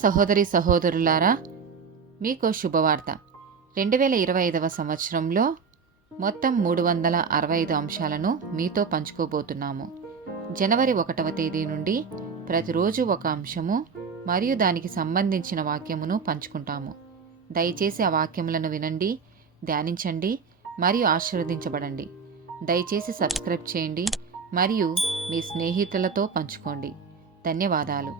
సహోదరి సహోదరులారా, మీకు శుభవార్త. 2025 సంవత్సరంలో మొత్తం 365 అంశాలను మీతో పంచుకోబోతున్నాము. జనవరి 1వ తేదీ నుండి ప్రతిరోజు ఒక అంశము మరియు దానికి సంబంధించిన వాక్యమును పంచుకుంటాము. దయచేసి ఆ వాక్యములను వినండి, ధ్యానించండి మరియు ఆశీర్వదించబడండి. దయచేసి సబ్స్క్రైబ్ చేయండి మరియు మీ స్నేహితులతో పంచుకోండి. ధన్యవాదాలు.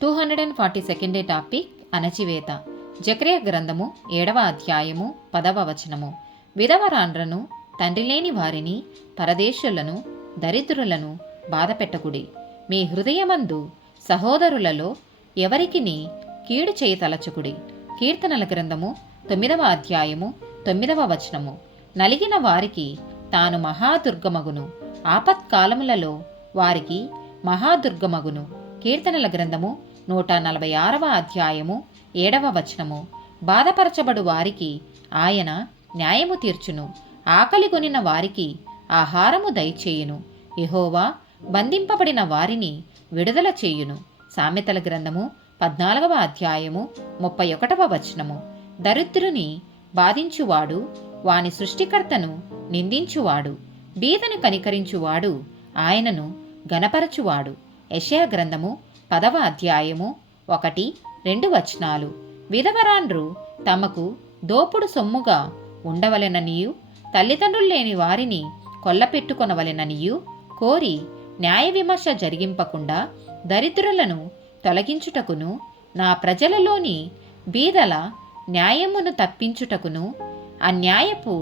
242 టాపిక్ అణచివేత. జకర్యా గ్రంథము 7వ అధ్యాయము 10వ వచనము. విధవరాండ్రను, తండ్రి లేని వారిని, పరదేశులను, దరిద్రులను బాధపెట్టకుడి. మీ హృదయమందు సహోదరులలో ఎవరికిని కీడు చేయతలచుకుడి. కీర్తనల గ్రంథము 9వ అధ్యాయము 9వ వచనము. నలిగిన వారికి తాను మహాదుర్గమగును, ఆపత్కాలములలో వారికి మహాదుర్గమగును. కీర్తనల గ్రంథము 146వ అధ్యాయము 7వ వచనము. బాధపరచబడు వారికి ఆయన న్యాయము తీర్చును, ఆకలిగొనిన వారికి ఆహారము దయచేయును. యెహోవా బంధింపబడిన వారిని విడుదల చేయును. సామెతల గ్రంథము 14వ అధ్యాయము 31వ వచనము. దరిద్రుని బాధించువాడు వాని సృష్టికర్తను నిందించువాడు, బీదను కనికరించువాడు ఆయనను గనపరచువాడు. యెషయా గ్రంథము 10వ అధ్యాయము 1-2 వచనాలు. విధవరాండ్రు తమకు దోపుడు సొమ్ముగా ఉండవలెననియు, తల్లిదండ్రులు లేని వారిని కొల్లపెట్టుకొనవలెననియు కోరి న్యాయ విమర్శ జరిగింపకుండా దరిద్రులను తొలగించుటకును, నా ప్రజలలోని బీదల న్యాయమును తప్పించుటకును, అన్యాయపు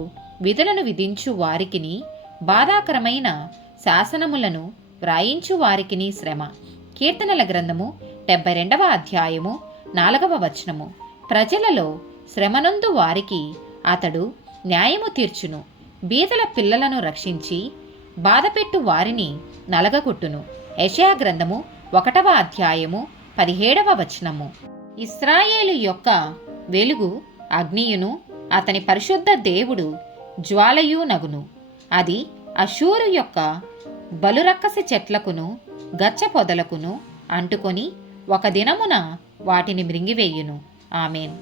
విధులను విధించు వారికిని, బాధాకరమైన శాసనములను వ్రాయించు వారికిని శ్రమ. కీర్తనల గ్రంథము 72వ అధ్యాయము 4వ వచనము. ప్రజలలో శ్రమనందు వారికి అతడు న్యాయము తీర్చును, బీదల పిల్లలను రక్షించి బాధపెట్టు వారిని నలగగొట్టును. యెషయా గ్రంథము 1వ అధ్యాయము 17వ వచనము. ఇశ్రాయేలు యొక్క వెలుగు అగ్నియును, అతని పరిశుద్ధ దేవుడు జ్వాలయు నగును. అది అషూరు యొక్క బలురక్కసి చెట్లకును గచ్చ పొదలకును అంటుకొని ఒక దినమున వాటిని మృంగివేయును. ఆమేన్.